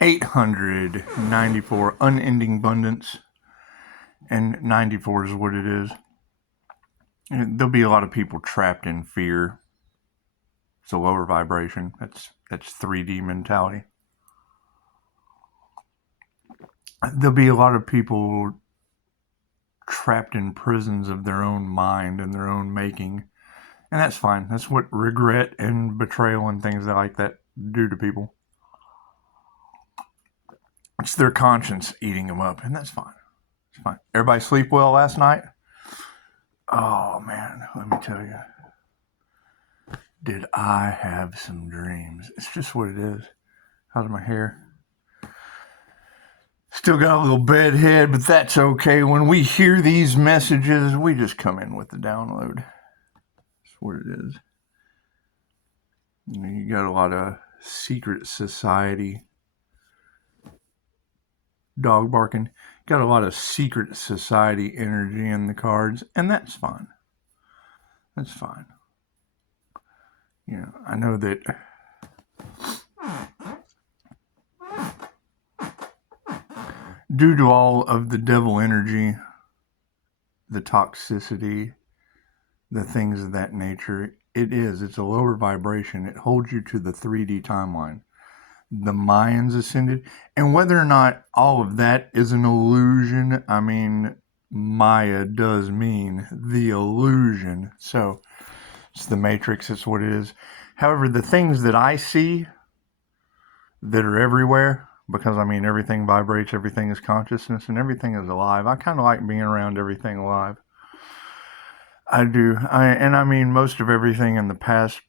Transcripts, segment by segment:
894, unending abundance, and 94 is what it is. And there'll be a lot of people trapped in fear. It's a lower vibration. That's 3D mentality. There'll be a lot of people trapped in prisons of their own mind and their own making. And that's fine. That's what regret and betrayal and things like that do to people. It's their conscience eating them up, and that's fine. It's fine. Everybody sleep well last night? Oh, man, let me tell you. Did I have some dreams? It's just what it is. How's my hair? Still got a little bedhead, but that's okay. When we hear these messages, we just come in with the download. That's what it is. You got a lot of secret society dog barking. Got a lot of secret society energy in the cards, and that's fine. That's fine. You know, I know that due to all of the devil energy, the toxicity, the things of that nature, it's a lower vibration. It holds you to the 3D timeline. The Mayans ascended, and whether or not all of that is an illusion, I mean, Maya does mean the illusion. So it's the Matrix, it's what it is. However, the things that I see that are everywhere, because I mean, everything vibrates, everything is consciousness, and everything is alive. I kind of like being around everything alive. I do. I mean, most of everything in the past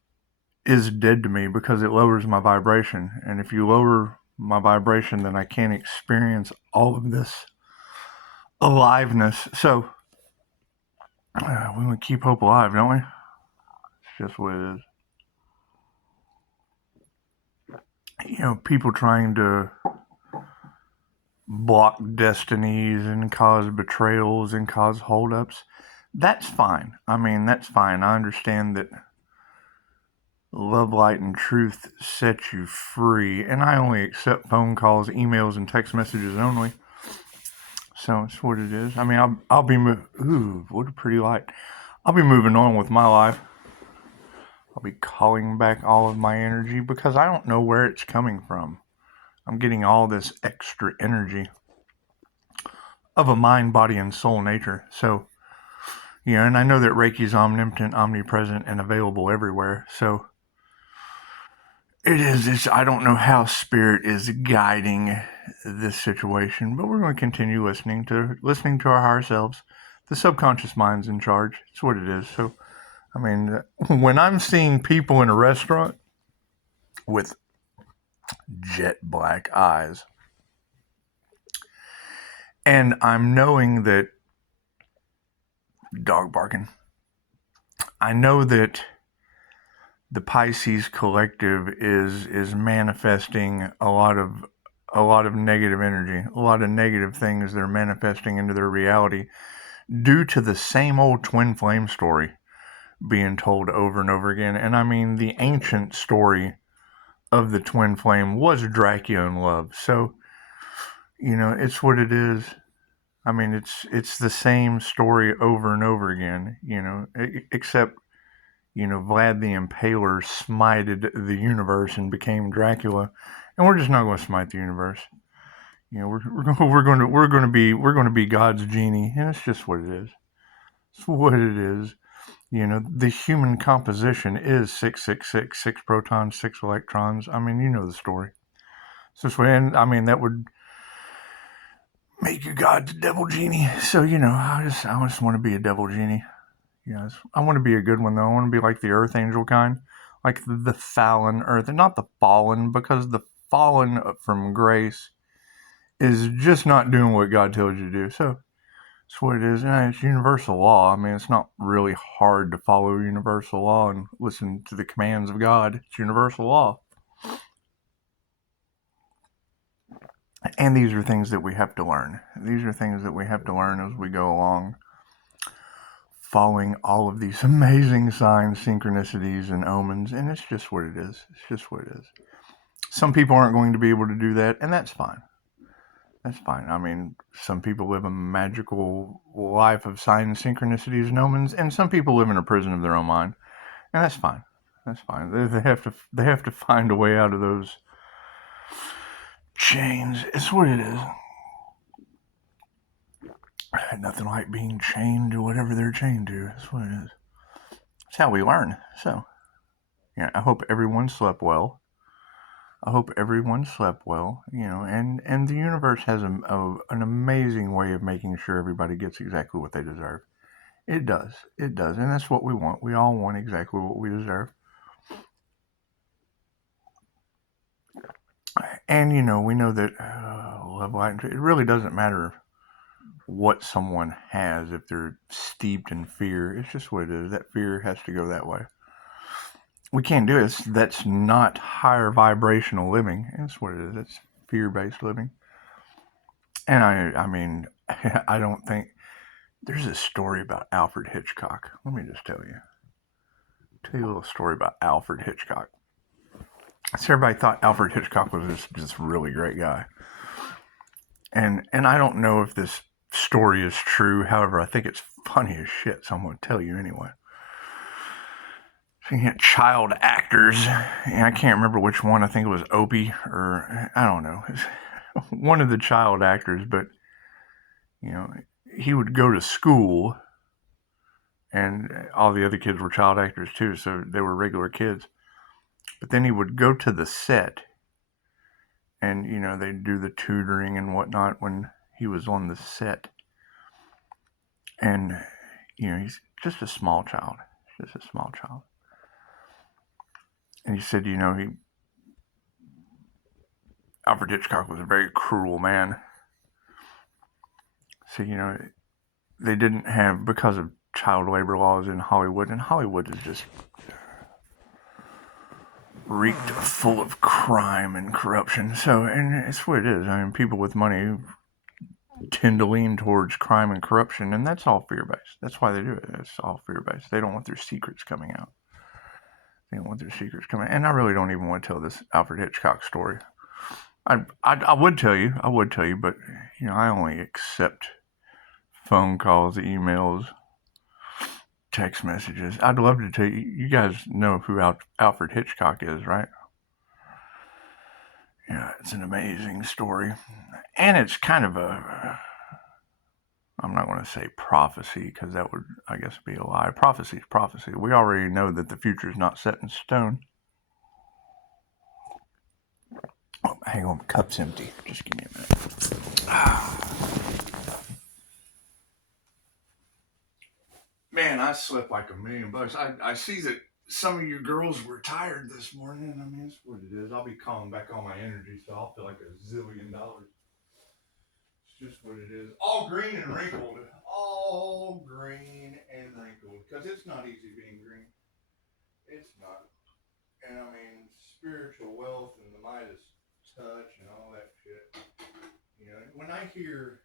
is dead to me because it lowers my vibration. And if you lower my vibration, then I can't experience all of this aliveness. So we want to keep hope alive, don't we? It's just what it is. You know, people trying to block destinies and cause betrayals and cause holdups. That's fine. I mean, that's fine. I understand that love, light, and truth set you free. And I only accept phone calls, emails, and text messages only. So it's what it is. I mean, I'll be ooh, what a pretty light. I'll be moving on with my life. I'll be calling back all of my energy because I don't know where it's coming from. I'm getting all this extra energy of a mind, body, and soul nature. So, you know, and I know that Reiki's omnipotent, omnipresent, and available everywhere. So I don't know how spirit is guiding this situation, but we're going to continue listening to our higher selves. The subconscious mind's in charge. It's what it is. So, I mean, when I'm seeing people in a restaurant with jet black eyes, and I'm knowing that dog barking, I know that the Pisces collective is manifesting a lot of negative energy, a lot of negative things they're manifesting into their reality due to the same old twin flame story being told over and over again. And I mean, the ancient story of the twin flame was Dracula in love. So, you know, it's what it is. I mean, it's the same story over and over again, you know, except, you know, Vlad the Impaler smited the universe and became Dracula, and we're just not going to smite the universe. You know, we're going to be God's genie, and it's just what it is. It's what it is. You know, the human composition is 666, 6 protons, 6 electrons. I mean, you know the story. So this way, and I mean that would make you God's devil genie. So you know, I just want to be a devil genie. Yes, I want to be a good one though. I want to be like the Earth Angel kind, like the fallen Earth, and not the fallen, because the fallen from grace is just not doing what God tells you to do. So that's what it is. And it's universal law. I mean, it's not really hard to follow universal law and listen to the commands of God. It's universal law. And these are things that we have to learn. These are things that we have to learn as we go along, following all of these amazing signs, synchronicities, and omens. And it's just what it is. It's just what it is. some people aren't going to be able to do that, and that's fine. That's fine. I mean, some people live a magical life of signs, synchronicities, and omens, and some people live in a prison of their own mind, and that's fine. That's fine. They have to find a way out of those chains. It's what it is. Nothing like being chained to whatever they're chained to. That's what it is. It's how we learn. So, yeah, I hope everyone slept well. I hope everyone slept well, and the universe has an amazing way of making sure everybody gets exactly what they deserve. It does, and that's what we want. We all want exactly what we deserve. And, we know that love, light, and it really doesn't matter what someone has if they're steeped in fear. It's just what it is. That fear has to go that way. We can't do it. That's not higher vibrational living. That's what it is. It's fear-based living. And I mean, I don't think there's a story about Alfred Hitchcock. Let me just tell you a little story about Alfred Hitchcock. So everybody thought Alfred Hitchcock was this really great guy. And I don't know if this story is true. However, I think it's funny as shit, so I'm going to tell you anyway. So you had child actors, and I can't remember which one. I think it was Opie, or I don't know. One of the child actors, but, he would go to school, and all the other kids were child actors too, so they were regular kids. But then he would go to the set, and, they'd do the tutoring and whatnot when he was on the set. And, he's just a small child. And he said, Alfred Hitchcock was a very cruel man. So, they didn't have, because of child labor laws in Hollywood, and Hollywood is just reeked full of crime and corruption. So, and it's what it is. I mean, people with money tend to lean towards crime and corruption, and that's all fear-based. That's why they do it. It's all fear-based. They don't want their secrets coming out. And I really don't even want to tell this Alfred Hitchcock story. I would tell you, but, I only accept phone calls, emails, text messages. I'd love to tell you. You guys know who Alfred Hitchcock is, right? Yeah, it's an amazing story. And it's kind of I'm not going to say prophecy, because that would, I guess, be a lie. Prophecy is prophecy. We already know that the future is not set in stone. Oh, hang on, cup's empty. Just give me a minute. Man, I slept like $1,000,000. I see that some of you girls were tired this morning. I mean, that's what it is. I'll be calling back all my energy, so I'll feel like $1,000,000,000. It's just what it is. All green and wrinkled. All green and wrinkled. Because it's not easy being green. It's not. And I mean, spiritual wealth and the Midas touch and all that shit. When I hear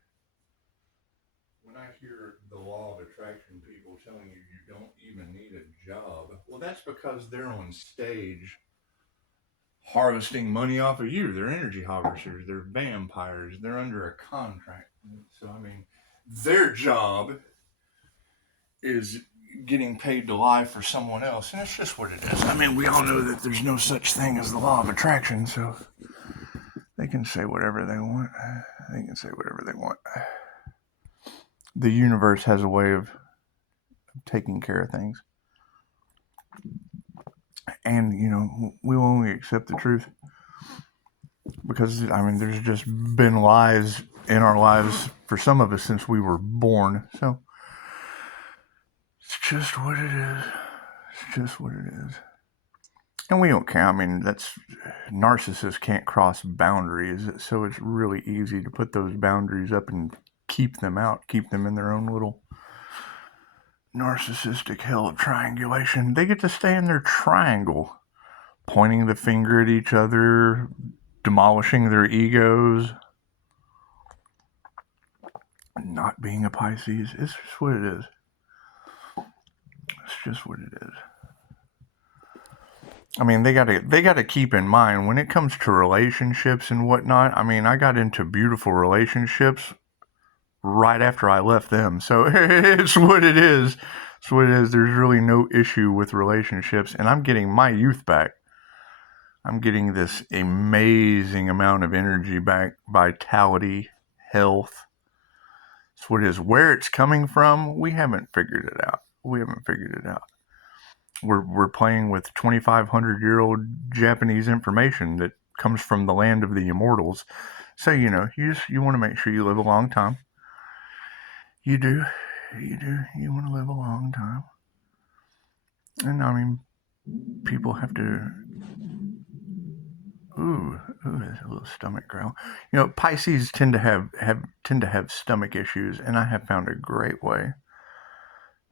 the law of attraction people telling you don't even need a job, well, that's because they're on stage harvesting money off of you. They're energy harvesters. They're vampires. They're under a contract. So, I mean, their job is getting paid to lie for someone else. And it's just what it is. I mean, we all know that there's no such thing as the law of attraction, so they can say whatever they want. The universe has a way of taking care of things. And, we will only accept the truth. Because, I mean, there's just been lies in our lives for some of us since we were born. So, it's just what it is. And we don't care. I mean, narcissists can't cross boundaries. So it's really easy to put those boundaries up and keep them out, keep them in their own little narcissistic hell of triangulation. They get to stay in their triangle, pointing the finger at each other, demolishing their egos. Not being a Pisces, it's just what it is. I mean, they gotta keep in mind when it comes to relationships and whatnot. I mean, I got into beautiful relationships right after I left them, so it's what it is. It's what it is. There's really no issue with relationships, and I'm getting my youth back. I'm getting this amazing amount of energy back, vitality, health. It's what it is. Where it's coming from, we haven't figured it out. We haven't figured it out. We're playing with 2,500-year-old Japanese information that comes from the land of the immortals. So you want to make sure you live a long time. You do, you do. You want to live a long time, and I mean, people have to. There's a little stomach growl. Pisces tend to have stomach issues, and I have found a great way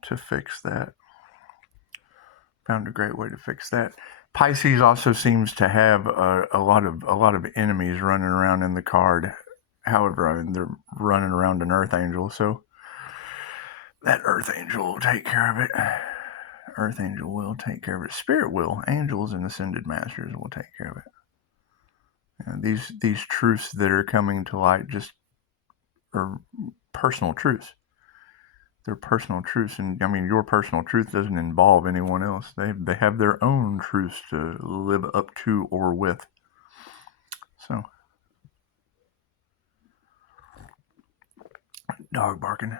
to fix that. Pisces also seems to have a lot of enemies running around in the card. However, I mean, they're running around an Earth Angel, so that Earth Angel will take care of it. Earth Angel will take care of it. Spirit will. Angels and Ascended Masters will take care of it. These truths that are coming to light just are personal truths. They're personal truths, and I mean, your personal truth doesn't involve anyone else. They have their own truths to live up to or with. So, dog barking.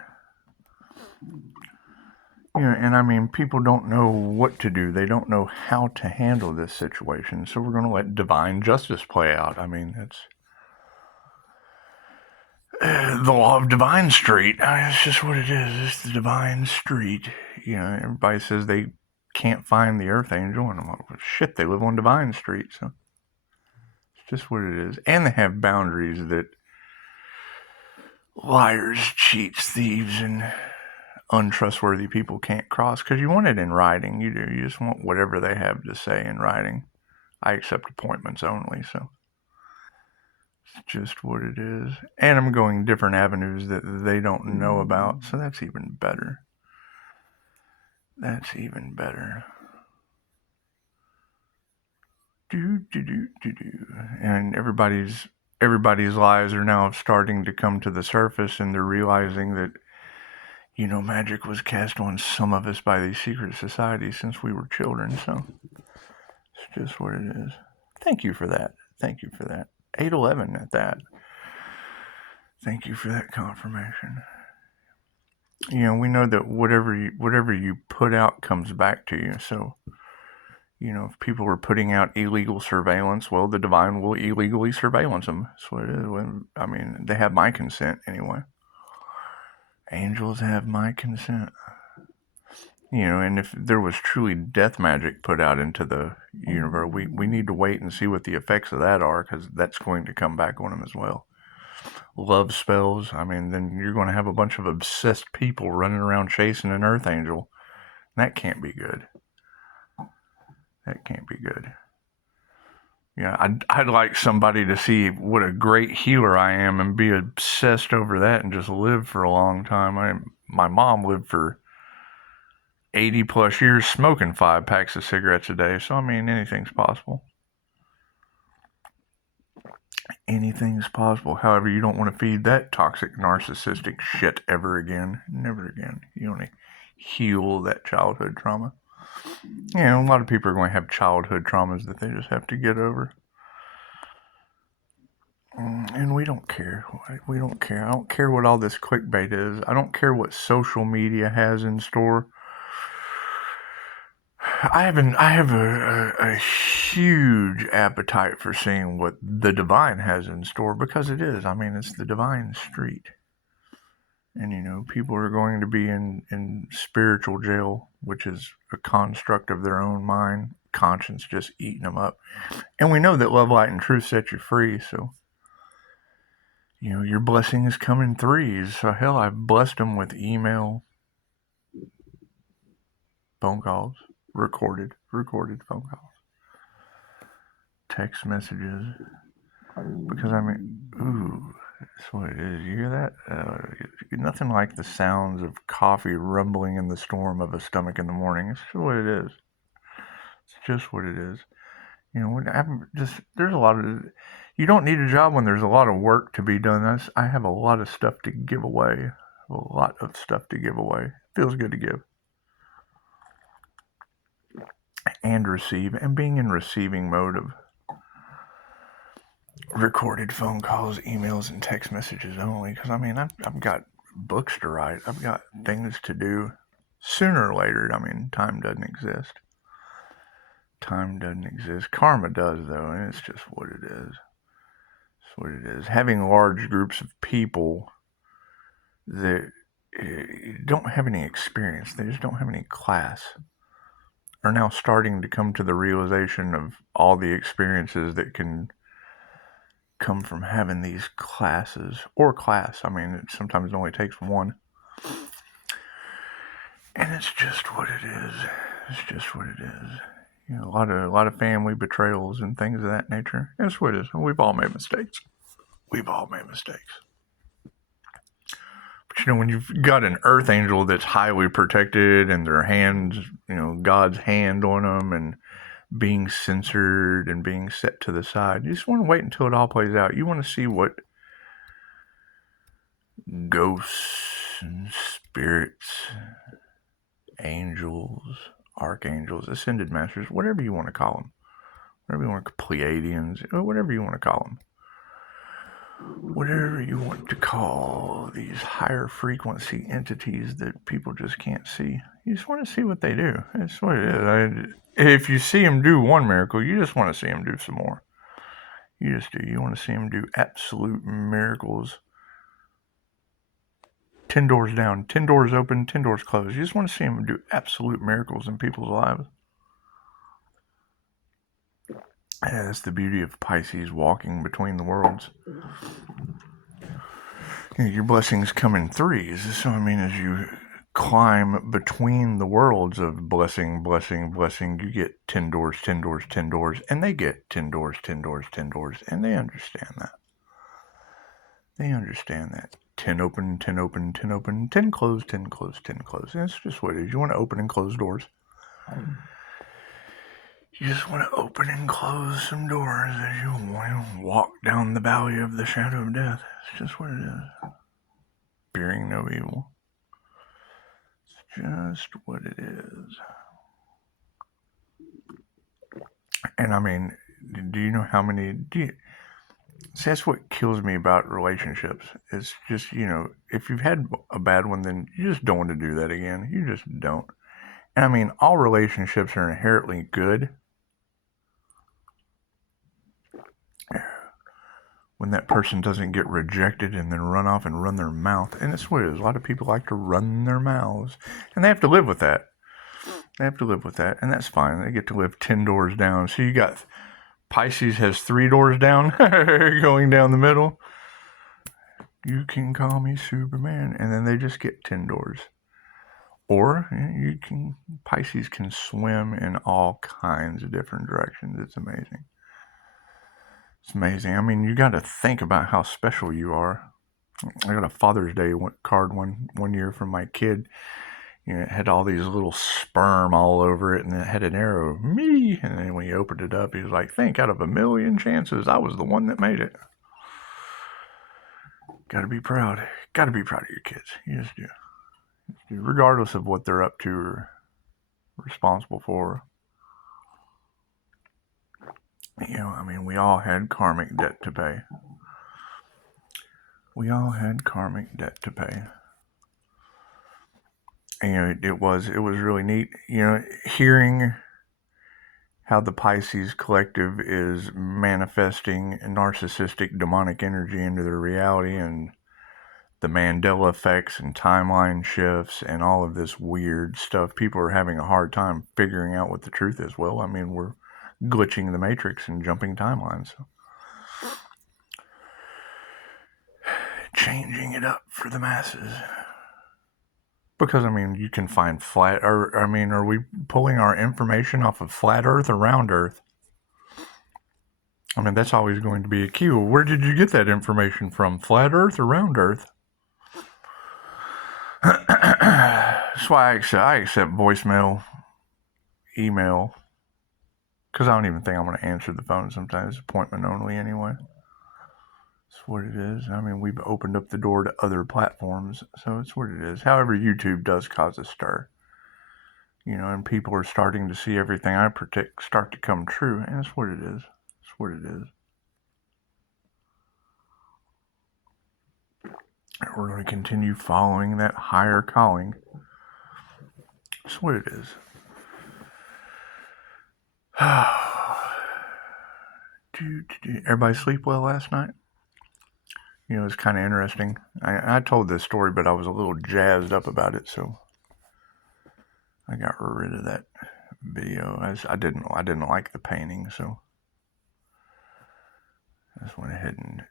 And I mean, people don't know what to do. They don't know how to handle this situation. So we're going to let divine justice play out. I mean, it's the law of Divine Street. I mean, it's just what it is. It's the Divine Street. Everybody says they can't find the Earth Angel, and I'm like, well, shit, they live on Divine Street, so it's just what it is. And they have boundaries that liars, cheats, thieves, and untrustworthy people can't cross, because you want it in writing. You do. You just want whatever they have to say in writing. I accept appointments only, so it's just what it is. And I'm going different avenues that they don't know about, so that's even better. That's even better. And everybody's lies are now starting to come to the surface, and they're realizing that magic was cast on some of us by these secret societies since we were children. So it's just what it is. Thank you for that. 811 at that. Thank you for that confirmation. We know that whatever you put out comes back to you. So if people are putting out illegal surveillance, well, the divine will illegally surveillance them. That's what it is. I mean, they have my consent anyway. Angels have my consent. And if there was truly death magic put out into the universe, we need to wait and see what the effects of that are, because that's going to come back on them as well. Love spells, I mean, then you're going to have a bunch of obsessed people running around chasing an Earth Angel. That can't be good. I'd like somebody to see what a great healer I am and be obsessed over that and just live for a long time. My mom lived for 80 plus years smoking 5 packs of cigarettes a day. So, I mean, anything's possible. Anything's possible. However, you don't want to feed that toxic, narcissistic shit ever again. Never again. You want to heal that childhood trauma. A lot of people are going to have childhood traumas that they just have to get over. And we don't care. We don't care. I don't care what all this clickbait is. I don't care what social media has in store. I have a huge appetite for seeing what the divine has in store, because it is. I mean, it's the divine street. And, people are going to be in spiritual jail, which is a construct of their own mind, conscience just eating them up. And we know that love, light, and truth set you free, so your blessings come in threes. So hell, I've blessed them with email, phone calls, recorded phone calls, text messages. Because I mean, that's what it is. You hear that? Nothing like the sounds of coffee rumbling in the storm of a stomach in the morning. It's what it is. It's just what it is. There's a lot of, you don't need a job when there's a lot of work to be done. I have a lot of stuff to give away. A lot of stuff to give away. Feels good to give. And receive. And being in receiving mode of recorded phone calls, emails, and text messages only. Because, I've got books to write. I've got things to do. Sooner or later, time doesn't exist. Time doesn't exist. Karma does, though, and it's just what it is. It's what it is. Having large groups of people that don't have any experience, they just don't have any class, are now starting to come to the realization of all the experiences that can come from having these classes, or class. It sometimes only takes one. And it's just what it is. It's just what it is. A lot of family betrayals and things of that nature. That's what it is. We've all made mistakes. We've all made mistakes. But when you've got an earth angel that's highly protected and their hands, God's hand on them and being censored and being set to the side, you just want to wait until it all plays out. You want to see what ghosts and spirits, angels, archangels, ascended masters, whatever you want to call them, whatever you want to, Pleiadians, whatever you want to call them, whatever you want to call these higher frequency entities that people just can't see. You just want to see what they do. That's what it is. If you see them do one miracle, you just want to see them do some more. You just do. You want to see them do absolute miracles. 10 doors down, 10 doors open, 10 doors closed. You just want to see them do absolute miracles in people's lives. Yeah, that's the beauty of Pisces walking between the worlds. Your blessings come in threes. So, as you climb between the worlds of blessing, blessing, blessing, you get 10 doors, 10 doors, 10 doors, and they get 10 doors, 10 doors, 10 doors, and they understand that. They understand that. 10 open, 10 open, 10 open, 10 closed, 10 closed, 10 closed. And it's just what it is. You want to open and close doors. You just want to open and close some doors as you walk down the valley of the shadow of death. It's just what it is. Fearing no evil. It's just what it is. And do you know how many... See, that's what kills me about relationships. It's just, if you've had a bad one, then you just don't want to do that again. You just don't. And all relationships are inherently good when that person doesn't get rejected and then run off and run their mouth. And it's what it is. A lot of people like to run their mouths. And they have to live with that. They have to live with that. And that's fine. They get to live 10 doors down. So you got... Pisces has 3 doors down, going down the middle. You can call me Superman. And then they just get 10 doors. Or Pisces can swim in all kinds of different directions. It's amazing. It's amazing. You got to think about how special you are. I got a Father's Day card one year from my kid. It had all these little sperm all over it, and it had an arrow, me. And then when he opened it up, he was like, think out of a million chances, I was the one that made it. Gotta be proud. Gotta be proud of your kids. You just do. Regardless of what they're up to or responsible for. We all had karmic debt to pay. We all had karmic debt to pay. And it was really neat, hearing how the Pisces collective is manifesting narcissistic demonic energy into their reality, and the Mandela effects and timeline shifts and all of this weird stuff. People are having a hard time figuring out what the truth is. Well, we're glitching the matrix and jumping timelines. Changing it up for the masses. Because, you can find are we pulling our information off of flat Earth or round Earth? That's always going to be a key. Where did you get that information from? Flat Earth or round Earth? That's why I accept voicemail, email, Because I don't even think I'm going to answer the phone sometimes. It's appointment only anyway. That's what it is. I mean, we've opened up the door to other platforms, so it's what it is. However, YouTube does cause a stir. And people are starting to see everything I predict start to come true, and that's what it is. That's what it is. And we're going to continue following that higher calling. That's what it is. Everybody sleep well last night? It was kind of interesting. I told this story, but I was a little jazzed up about it, so I got rid of that video. I didn't like the painting, so I just went ahead and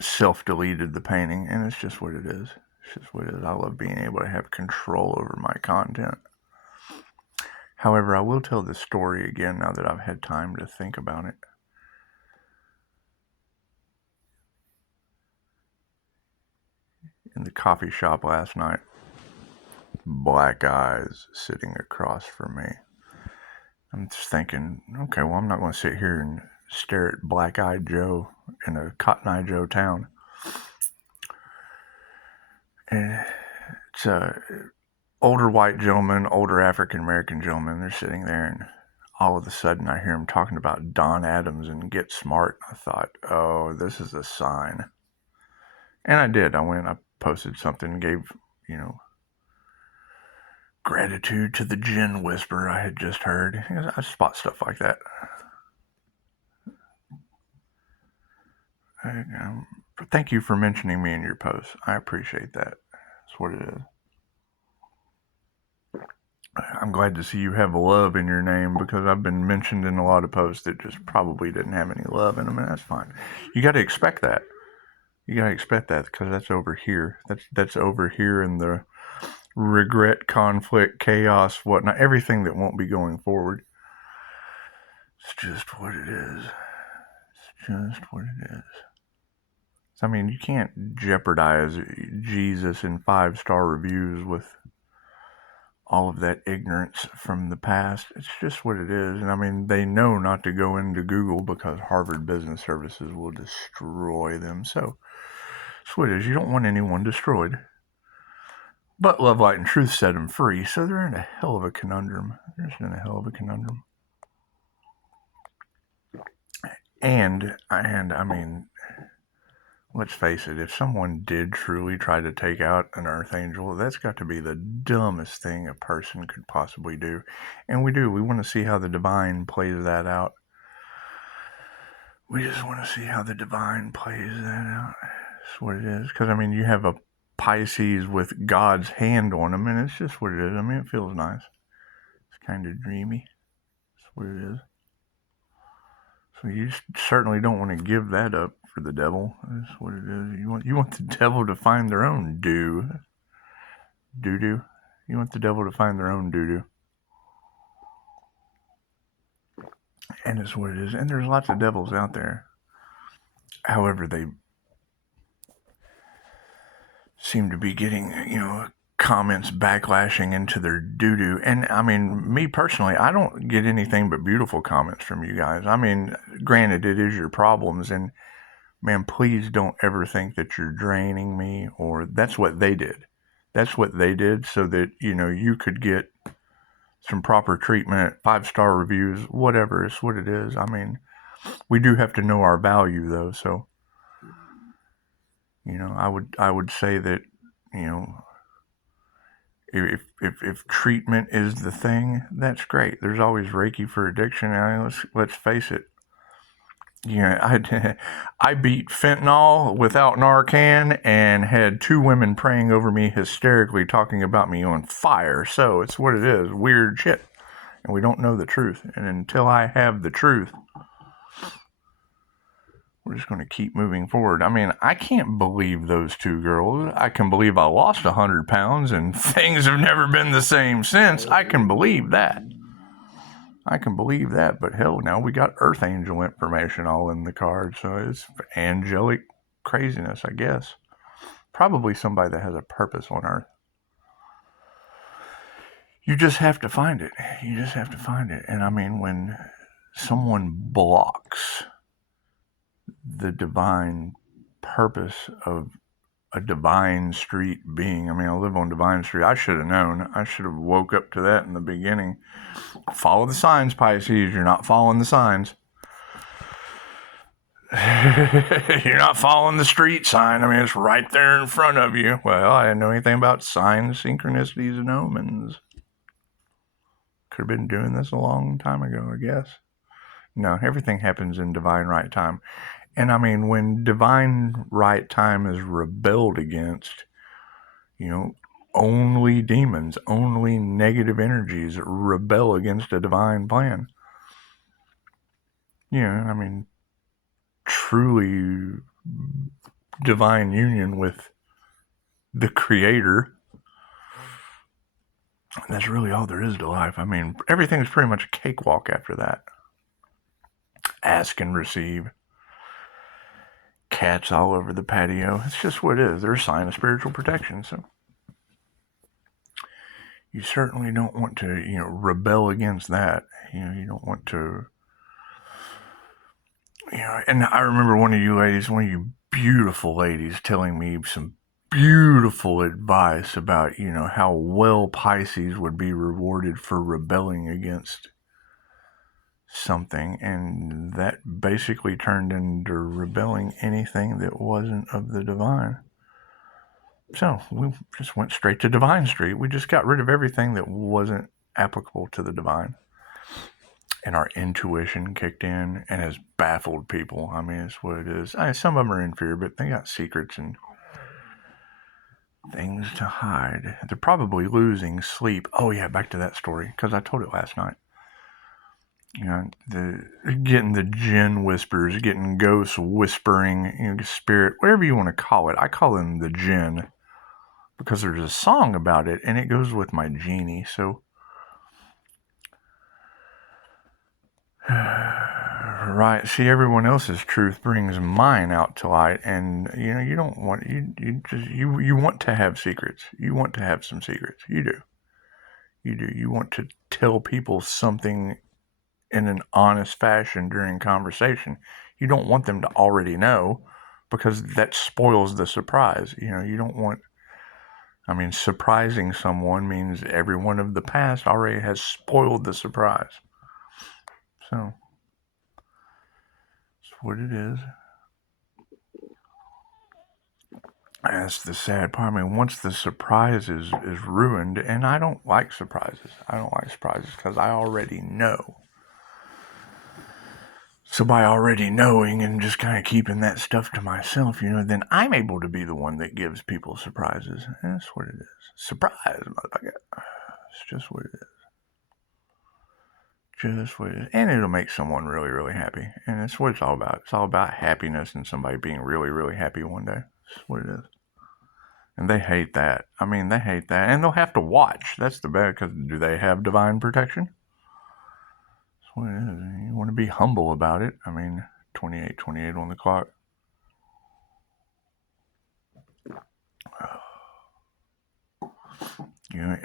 self-deleted the painting, and it's just what it is. It's just what it is. I love being able to have control over my content. However, I will tell this story again now that I've had time to think about it. In the coffee shop last night, black eyes sitting across from me. I'm just thinking, okay, well, I'm not going to sit here and stare at Black-Eyed Joe in a Cotton Eye Joe town. And it's a older white gentleman, older African-American gentleman. They're sitting there, and all of a sudden I hear him talking about Don Adams and Get Smart. I thought, oh, this is a sign. And I did. I went, I posted something, gave, gratitude to the gin whisper I had just heard. I spot stuff like that. Thank you for mentioning me in your post. I appreciate that. That's what it is. I'm glad to see you have love in your name, because I've been mentioned in a lot of posts that just probably didn't have any love in them, and that's fine. You got to expect that. You got to expect that, because that's over here. That's over here in the regret, conflict, chaos, whatnot, everything that won't be going forward. It's just what it is. It's just what it is. I mean, you can't jeopardize Jesus in 5-star reviews with all of that ignorance from the past. It's just what it is. And I mean, they know not to go into Google because Harvard Business Services will destroy them. So it's what it is. You don't want anyone destroyed. But Love, Light, and Truth set them free. So they're in a hell of a conundrum. They're just in a hell of a conundrum. And I mean, let's face it, if someone did truly try to take out an Earth Angel, that's got to be the dumbest thing a person could possibly do. And we do. We want to see how the divine plays that out. We just want to see how the divine plays that out. That's what it is. Because, I mean, you have a Pisces with God's hand on them, and it's just what it is. I mean, it feels nice. It's kind of dreamy. That's what it is. So you certainly don't want to give that up for the devil. That's what it is. You want the devil to find their own doo-doo. You want the devil to find their own doo-doo. And it's what it is. And there's lots of devils out there. However, they seem to be getting, comments backlashing into their doo-doo. And I mean, me personally, I don't get anything but beautiful comments from you guys. I mean, granted, it is your problems, and man, please don't ever think that you're draining me, or that's what they did. That's what they did so that, you could get some proper treatment, 5-star reviews, whatever. It's what it is. I mean, we do have to know our value, though. So, I would say that, if treatment is the thing, that's great. There's always Reiki for addiction. I mean, let's face it. I beat fentanyl without Narcan and had 2 women praying over me hysterically, talking about me on fire. So it's what it is. Weird shit. And we don't know the truth. And until I have the truth, we're just going to keep moving forward. I mean, I can't believe those 2 girls. I can believe I lost 100 pounds and things have never been the same since. I can believe that. But hell, now we got Earth Angel information all in the card, so it's angelic craziness, I guess. Probably somebody that has a purpose on Earth. You just have to find it. You just have to find it. And I mean, when someone blocks the divine purpose of a divine street being, I mean, I live on Divine Street. I should have known. I should have woke up to that in the beginning. Follow the signs, Pisces. You're not following the signs. You're not following the street sign. I mean, it's right there in front of you. Well, I didn't know anything about signs, synchronicities, and omens. Could have been doing this a long time ago, I guess. No, everything happens in divine right time. And I mean, when divine right time is rebelled against, only demons, only negative energies rebel against a divine plan. I mean, truly divine union with the creator. That's really all there is to life. I mean, everything's pretty much a cakewalk after that. Ask and receive. Cats all over the patio. It's just what it is. They're a sign of spiritual protection. So you certainly don't want to, rebel against that. You don't want to, and I remember one of you beautiful ladies telling me some beautiful advice about, how well Pisces would be rewarded for rebelling against something, and that basically turned into rebelling anything that wasn't of the divine. So we just went straight to Divine Street. We just got rid of everything that wasn't applicable to the divine. And our intuition kicked in and has baffled people. I mean, it's what it is. Some of them are in fear, but they got secrets and things to hide. They're probably losing sleep. Oh, yeah, back to that story, because I told it last night. Getting the jinn whispers, getting ghosts whispering, spirit, whatever you want to call it. I call them the jinn because there's a song about it, and it goes with my genie. So, right. See, everyone else's truth brings mine out to light, and you don't want you want to have secrets. You want to have some secrets. You do. You want to tell people something in an honest fashion during conversation. You don't want them to already know, because that spoils the surprise. You don't want. I mean, surprising someone means everyone of the past already has spoiled the surprise. So, that's what it is. That's the sad part. I mean, once the surprise is ruined, and I don't like surprises. I don't like surprises because I already know. So by already knowing and just kind of keeping that stuff to myself, then I'm able to be the one that gives people surprises. And that's what it is. Surprise, motherfucker. It's just what it is. Just what it is. And it'll make someone really, really happy. And that's what it's all about. It's all about happiness and somebody being really, really happy one day. That's what it is. And they hate that. I mean, they hate that. And they'll have to watch. That's the bad, because do they have divine protection? That's what it is. You want to be humble about it. I mean, 28 on the clock.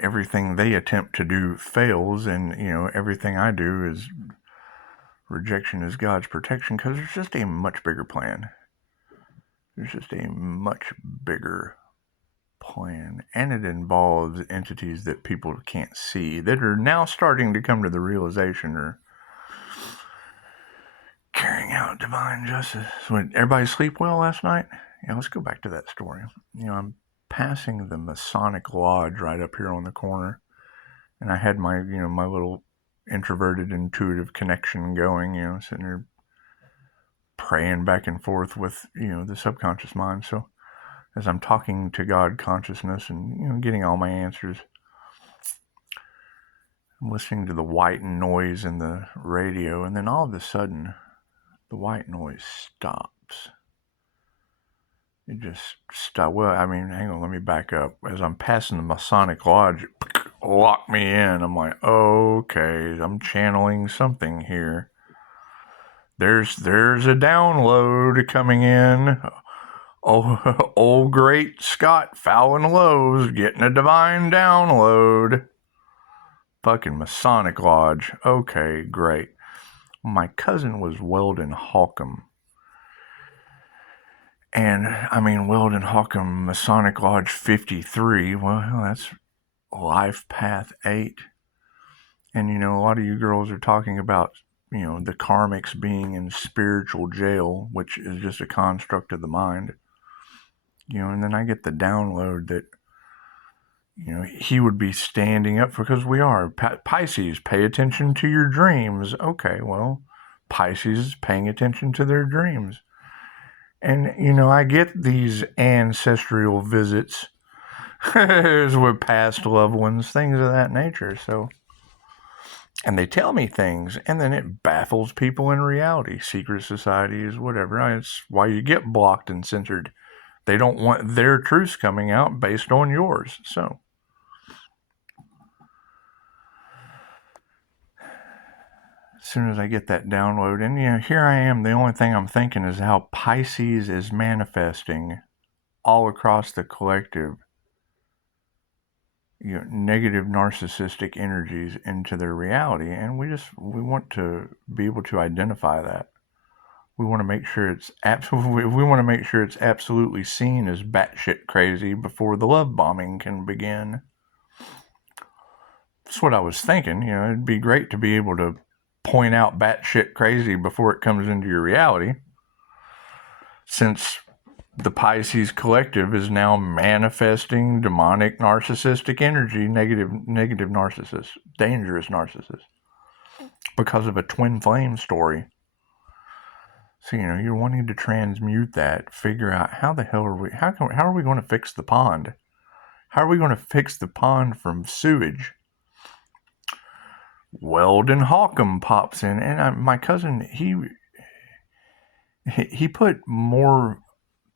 Everything they attempt to do fails, and, everything I do is rejection is God's protection, because there's just a much bigger plan. There's just a much bigger plan, and it involves entities that people can't see, that are now starting to come to the realization or carrying out divine justice. So, did everybody sleep well last night? Yeah, let's go back to that story. I'm passing the Masonic Lodge right up here on the corner, and I had my, my little introverted intuitive connection going, sitting there praying back and forth with, the subconscious mind. So as I'm talking to God consciousness and, getting all my answers, I'm listening to the white noise in the radio, and then all of a sudden, the white noise stops. It just stopped. Well, I mean, hang on, let me back up. As I'm passing the Masonic Lodge, lock me in. I'm like, okay, I'm channeling something here. There's a download coming in. Oh, old great Scott Fallon Lowe's getting a divine download. Fucking Masonic Lodge. Okay, great. My cousin was Weldon Holcomb. And, I mean, Weldon Holcomb, Masonic Lodge 53, well, that's Life Path 8. And, you know, a lot of you girls are talking about, you know, the karmics being in spiritual jail, which is just a construct of the mind. You know, and then I get the download that, you know, he would be standing up for, because we are Pisces, pay attention to your dreams. Okay, well, Pisces is paying attention to their dreams. And, you know, I get these ancestral visits with past loved ones, things of that nature. So, and they tell me things, and then it baffles people in reality. Secret societies, whatever. It's why you get blocked and censored. They don't want their truths coming out based on yours. So, as soon as I get that download, and you know, here I am, the only thing I'm thinking is how Pisces is manifesting all across the collective, you know, negative narcissistic energies into their reality, and we want to be able to identify that. We want to make sure it's absolutely seen as batshit crazy before the love bombing can begin. That's what I was thinking. You know, it'd be great to be able to point out batshit crazy before it comes into your reality, since the Pisces collective is now manifesting demonic narcissistic energy, negative narcissists, dangerous narcissists, because of a twin flame story. So, you know, you're wanting to transmute that, figure out how are we going to fix the pond? How are we going to fix the pond from sewage? Weldon Holcomb pops in, and my cousin, he put more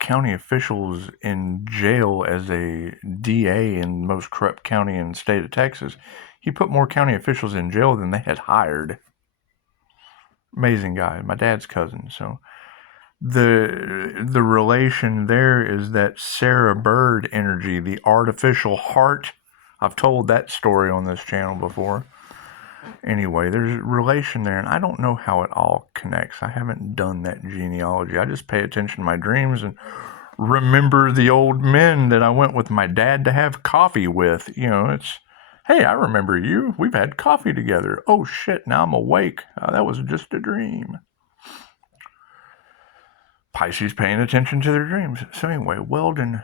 county officials in jail as a DA in the most corrupt county in the state of Texas. He put more county officials in jail than they had hired. Amazing guy, my dad's cousin. So the relation there is that Sarah Bird energy, the artificial heart. I've told that story on this channel before. Anyway, there's a relation there, and I don't know how it all connects. I haven't done that genealogy. I just pay attention to my dreams and remember the old men that I went with my dad to have coffee with. You know, it's, hey, I remember you. We've had coffee together. Oh, shit, now I'm awake. That was just a dream. Pisces paying attention to their dreams. So anyway, Weldon,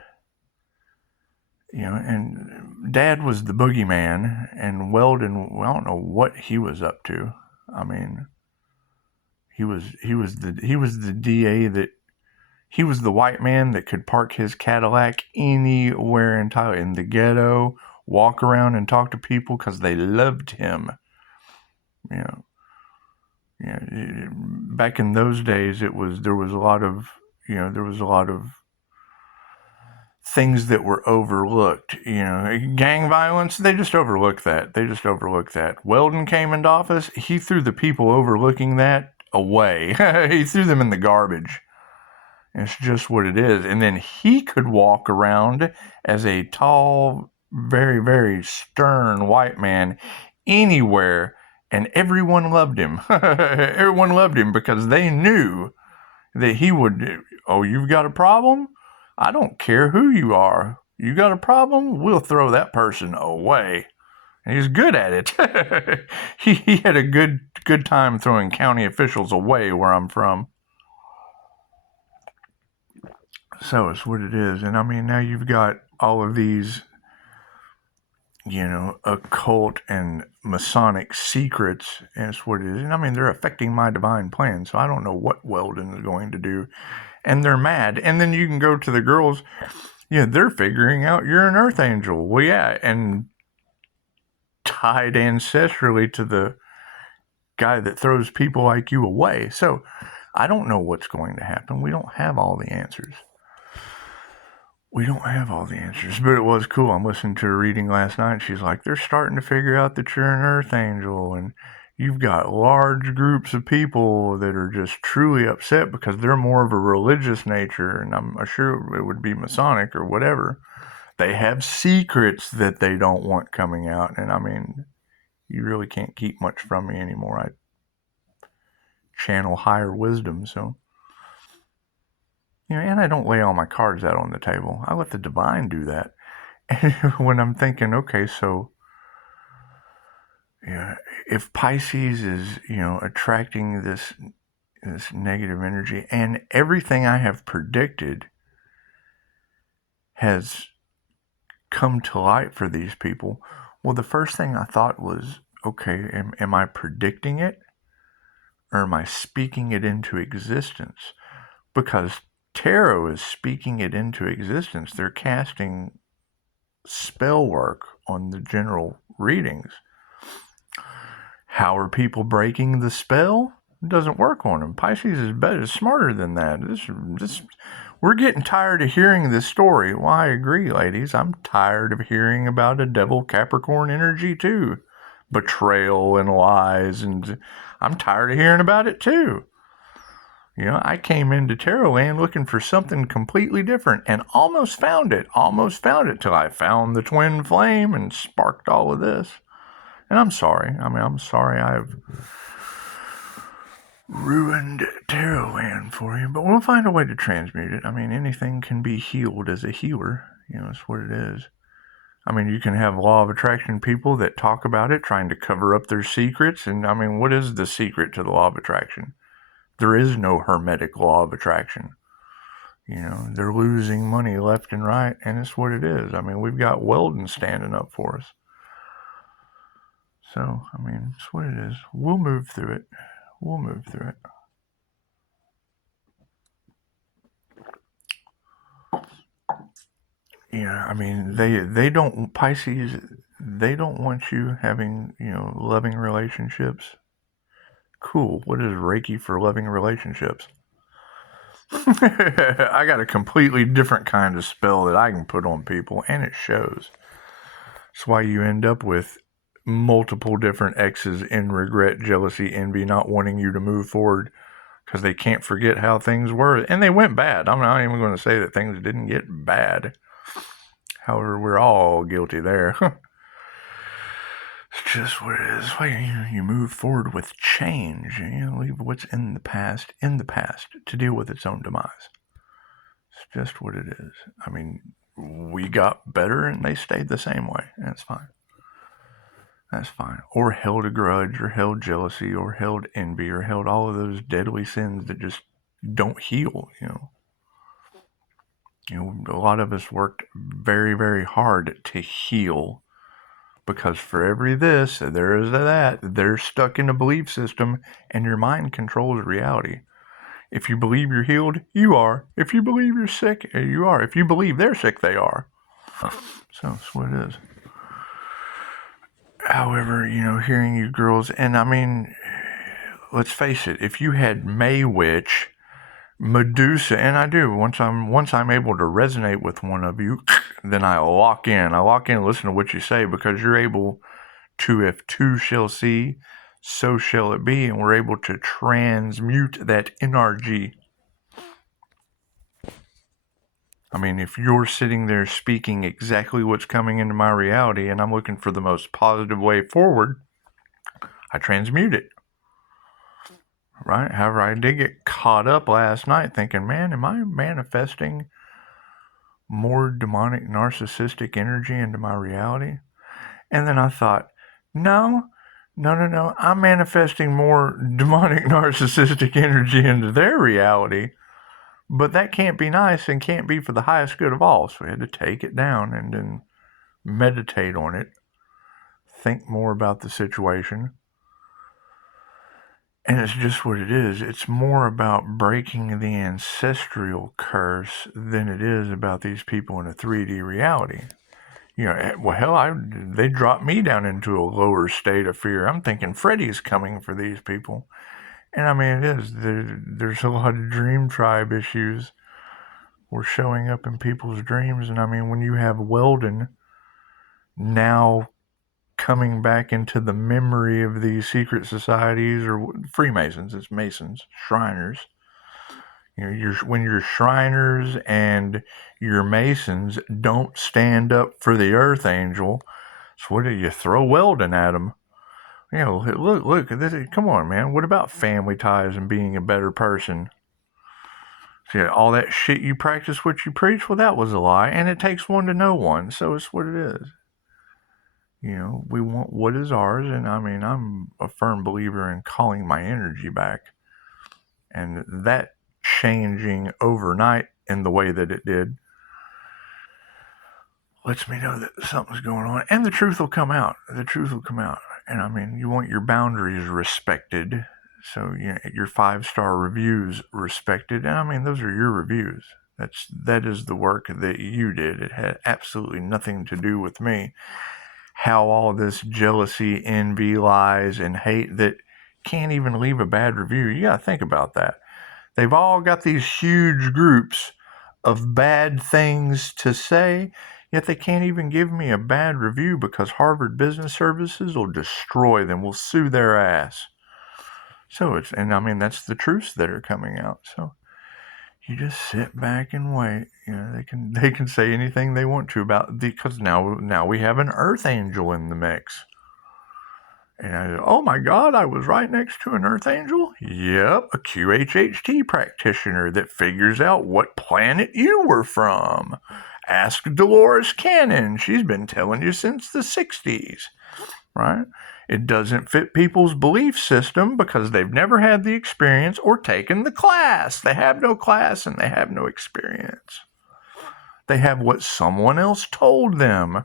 you know, and Dad was the boogeyman, and Weldon, well, I don't know what he was up to. I mean, he was the DA that, he was the white man that could park his Cadillac anywhere in the ghetto, walk around and talk to people because they loved him. You know, back in those days, there was a lot of things that were overlooked. You know, gang violence, they just overlooked that. Weldon came into office, he threw the people overlooking that away. He threw them in the garbage. It's just what it is. And then he could walk around as a tall, very, very stern white man anywhere, and everyone loved him. Everyone loved him because they knew that he would, oh, you've got a problem? I don't care who you are. You got a problem? We'll throw that person away. And he's good at it. He had a good time throwing county officials away where I'm from. So it's what it is. And I mean, now you've got all of these, you know, occult and Masonic secrets, and it's what it is. And I mean, they're affecting my divine plan, so I don't know what Weldon is going to do. And they're mad. And then you can go to the girls, you know, they're figuring out you're an earth angel. Well, yeah, and tied ancestrally to the guy that throws people like you away. So I don't know what's going to happen. We don't have all the answers. We don't have all the answers, but it was cool. I'm listening to a reading last night. She's like, they're starting to figure out that you're an earth angel, and you've got large groups of people that are just truly upset because they're more of a religious nature, and I'm sure it would be Masonic or whatever. They have secrets that they don't want coming out, and I mean, really can't keep much from me anymore. I channel higher wisdom, so and I don't lay all my cards out on the table. I let the divine do that. And when I'm thinking, okay, so if Pisces is attracting this negative energy, and everything I have predicted has come to light for these people, well, the first thing I thought was, okay, am I predicting it, or am I speaking it into existence? Because tarot is speaking it into existence. They're casting spell work on the general readings. How are people breaking the spell? It doesn't work on them. Pisces is better, smarter than that. We're getting tired of hearing this story. Well, I agree, ladies. I'm tired of hearing about a devil Capricorn energy too. Betrayal and lies, and I'm tired of hearing about it too. I came into Tarot Land looking for something completely different and almost found it till I found the twin flame and sparked all of this. And I'm sorry. I'm sorry I've ruined Tarot Land for you, but we'll find a way to transmute it. Anything can be healed as a healer. It's what it is. You can have law of attraction people that talk about it, trying to cover up their secrets. And what is the secret to the law of attraction? There is no hermetic law of attraction. They're losing money left and right, and it's what it is. We've got Weldon standing up for us. So, it's what it is. We'll move through it. They don't, Pisces, they don't want you having, loving relationships. Cool. What is Reiki for loving relationships? I got a completely different kind of spell that I can put on people, and it shows. That's why you end up with multiple different exes in regret, jealousy, envy, not wanting you to move forward because they can't forget how things were. And they went bad. I'm not even going to say that things didn't get bad. However, we're all guilty there. It's just what it is. You move forward with change. Leave what's in the past to deal with its own demise. It's just what it is. We got better and they stayed the same way. That's fine. Or held a grudge, or held jealousy, or held envy, or held all of those deadly sins that just don't heal. A lot of us worked very, very hard to heal, because for every this, there is that. They're stuck in a belief system, and your mind controls reality. If you believe you're healed, you are. If you believe you're sick, you are. If you believe they're sick, they are. So that's what it is. However, hearing you girls, and let's face it, if you had May Witch, Medusa, and I do, once I'm able to resonate with one of you, then I lock in and listen to what you say, because you're able to, if two shall see, so shall it be, and we're able to transmute that energy. If you're sitting there speaking exactly what's coming into my reality, and I'm looking for the most positive way forward, I transmute it. Right? However, I did get caught up last night thinking, man, am I manifesting more demonic, narcissistic energy into my reality? And then I thought, no, I'm manifesting more demonic, narcissistic energy into their reality. But that can't be nice and can't be for the highest good of all. So we had to take it down and then meditate on it, think more about the situation. And it's just what it is. It's more about breaking the ancestral curse than it is about these people in a 3D reality. Well, hell, they dropped me down into a lower state of fear. I'm thinking Freddy's coming for these people. And it is. There's a lot of dream tribe issues were showing up in people's dreams. And when you have Weldon now coming back into the memory of these secret societies, or Freemasons, it's Masons, Shriners. When your Shriners and your Masons don't stand up for the Earth Angel, so what do you throw Weldon at them? Look, come on, man. What about family ties and being a better person? See, all that shit you practice what you preach, well, that was a lie, and it takes one to know one, so it's what it is. We want what is ours, and I'm a firm believer in calling my energy back, and that changing overnight in the way that it did lets me know that something's going on, and the truth will come out. The truth will come out. And you want your boundaries respected, so your 5-star reviews respected. And those are your reviews. That is the work that you did. It had absolutely nothing to do with me. How all this jealousy, envy, lies, and hate that can't even leave a bad review. You got to think about that. They've all got these huge groups of bad things to say, yet they can't even give me a bad review because Harvard Business Services will destroy them, will sue their ass. So that's the truths that are coming out. So you just sit back and wait. They can say anything they want to about because now we have an earth angel in the mix. And oh my God, I was right next to an earth angel? Yep, a QHHT practitioner that figures out what planet you were from. Ask Dolores Cannon. She's been telling you since the 60s, right? It doesn't fit people's belief system because they've never had the experience or taken the class. They have no class and they have no experience. They have what someone else told them.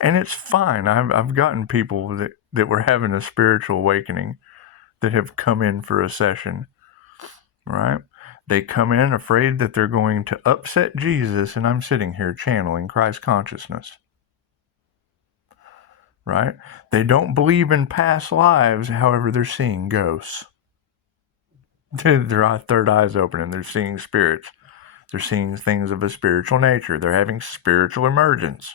And it's fine. I've gotten people that were having a spiritual awakening that have come in for a session, right? They come in afraid that they're going to upset Jesus, and I'm sitting here channeling Christ consciousness, right? They don't believe in past lives, however, they're seeing ghosts. Their third eye's open, and they're seeing spirits. They're seeing things of a spiritual nature. They're having spiritual emergence.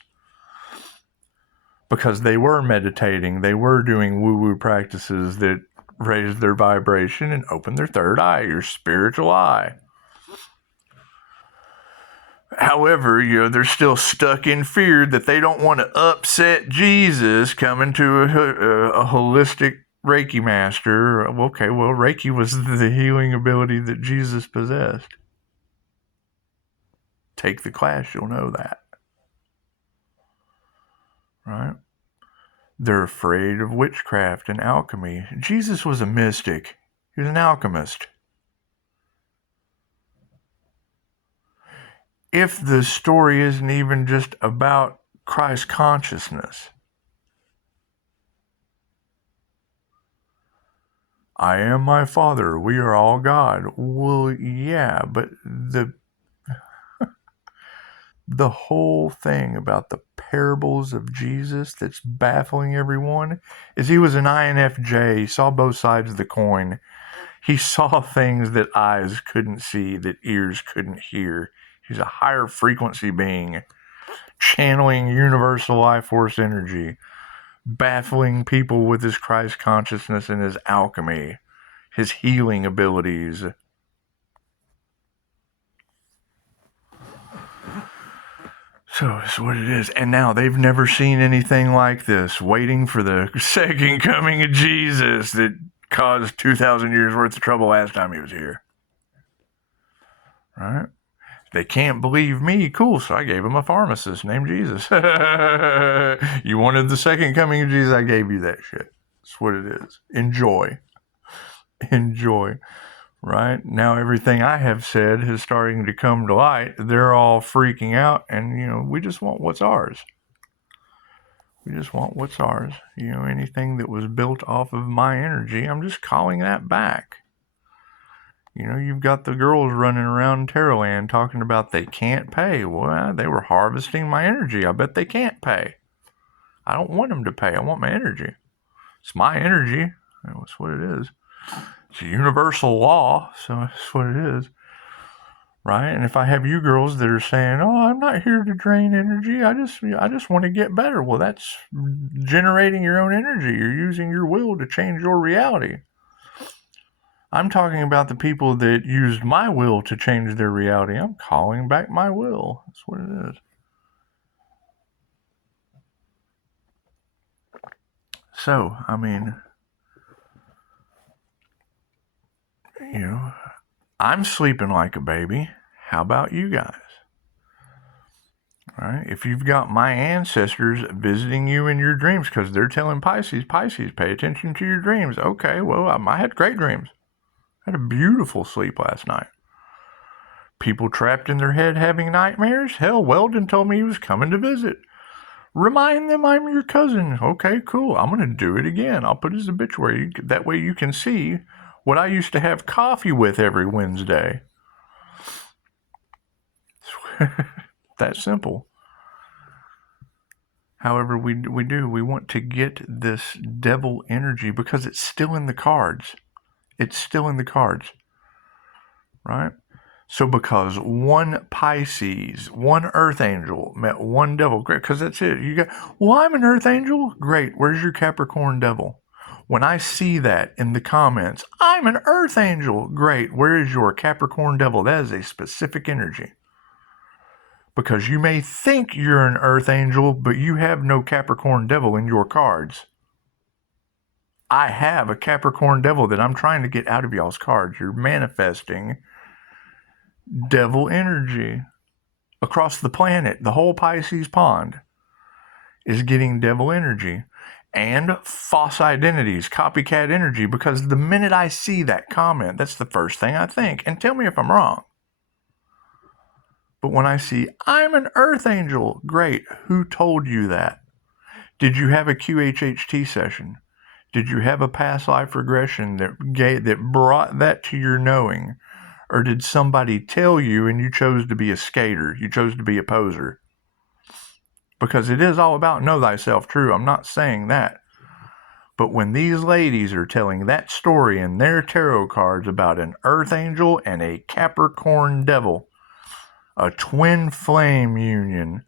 Because they were meditating, they were doing woo-woo practices that raised their vibration and opened their third eye, your spiritual eye. However, they're still stuck in fear that they don't want to upset Jesus coming to a holistic Reiki master. Okay, well, Reiki was the healing ability that Jesus possessed. Take the class, you'll know that. Right? They're afraid of witchcraft and alchemy. Jesus was a mystic. He was an alchemist. If the story isn't even just about Christ consciousness, I am my Father, we are all God. Well, yeah, but the whole thing about the parables of Jesus that's baffling everyone is he was an INFJ. He saw both sides of the coin. He saw things that eyes couldn't see, that ears couldn't hear. He's a higher frequency being, channeling universal life force energy, baffling people with his Christ consciousness and his alchemy, his healing abilities. So it's what it is. And now they've never seen anything like this, waiting for the second coming of Jesus that caused 2,000 years worth of trouble last time he was here. Right? They can't believe me. Cool, so I gave them a pharmacist named Jesus. You wanted the second coming of Jesus, I gave you that shit. That's what it is. Enjoy. Right? Now everything I have said is starting to come to light. They're all freaking out, and, we just want what's ours. We just want what's ours. Anything that was built off of my energy, I'm just calling that back. You've got the girls running around Terraland talking about they can't pay. Well, they were harvesting my energy. I bet they can't pay. I don't want them to pay. I want my energy. It's my energy. That's what it is. It's a universal law, so that's what it is. Right? And if I have you girls that are saying, "Oh, I'm not here to drain energy. I just want to get better." Well, that's generating your own energy. You're using your will to change your reality. I'm talking about the people that used my will to change their reality. I'm calling back my will. That's what it is. So, I mean, I'm sleeping like a baby. How about you guys? All right? If you've got my ancestors visiting you in your dreams because they're telling Pisces, pay attention to your dreams. Okay, well, I had great dreams. I had a beautiful sleep last night. People trapped in their head having nightmares? Hell, Weldon told me he was coming to visit. Remind them I'm your cousin. Okay, cool. I'm going to do it again. I'll put his obituary. That way you can see what I used to have coffee with every Wednesday. That simple. However, we want to get this devil energy because it's still in the cards. It's still in the cards, right? So because one Pisces, one Earth Angel met one devil, great, because that's it. You got, well, I'm an Earth Angel. Great. Where's your Capricorn devil? When I see that in the comments, I'm an Earth Angel. Great. Where is your Capricorn devil? That is a specific energy. Because you may think you're an Earth Angel, but you have no Capricorn devil in your cards. I have a Capricorn devil that I'm trying to get out of y'all's cards. You're manifesting devil energy across the planet. The whole Pisces pond is getting devil energy and false identities, copycat energy, because the minute I see that comment, that's the first thing I think. And tell me if I'm wrong. But when I see, I'm an Earth Angel, great. Who told you that? Did you have a QHHT session? Did you have a past life regression that brought that to your knowing? Or did somebody tell you and you chose to be a skater? You chose to be a poser? Because it is all about know thyself true. I'm not saying that. But when these ladies are telling that story in their tarot cards about an Earth Angel and a Capricorn devil, a twin flame union,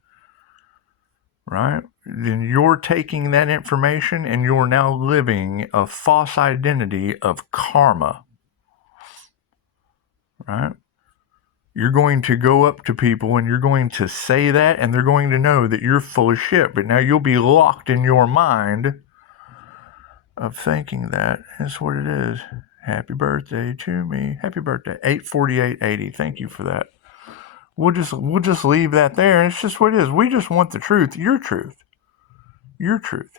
right? Then you're taking that information and you're now living a false identity of karma, right? You're going to go up to people and you're going to say that and they're going to know that you're full of shit. But now you'll be locked in your mind of thinking that. That's what it is. Happy birthday to me. Happy birthday. 84880. Thank you for that. We'll just leave that there. And it's just what it is. We just want the truth. Your truth. Your truth.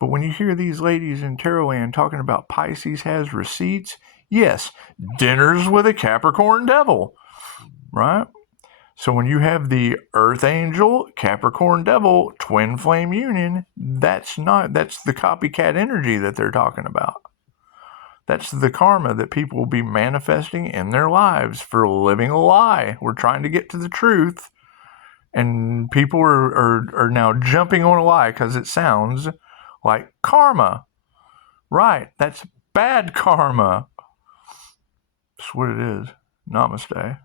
But when you hear these ladies in Tarotland talking about Pisces has receipts, yes, dinners with a Capricorn devil, right? So when you have the Earth Angel, Capricorn Devil, twin flame union, that's the copycat energy that they're talking about. That's the karma that people will be manifesting in their lives for living a lie. We're trying to get to the truth, and people are now jumping on a lie because it sounds like karma. Right, that's bad karma. That's what it is. Namaste.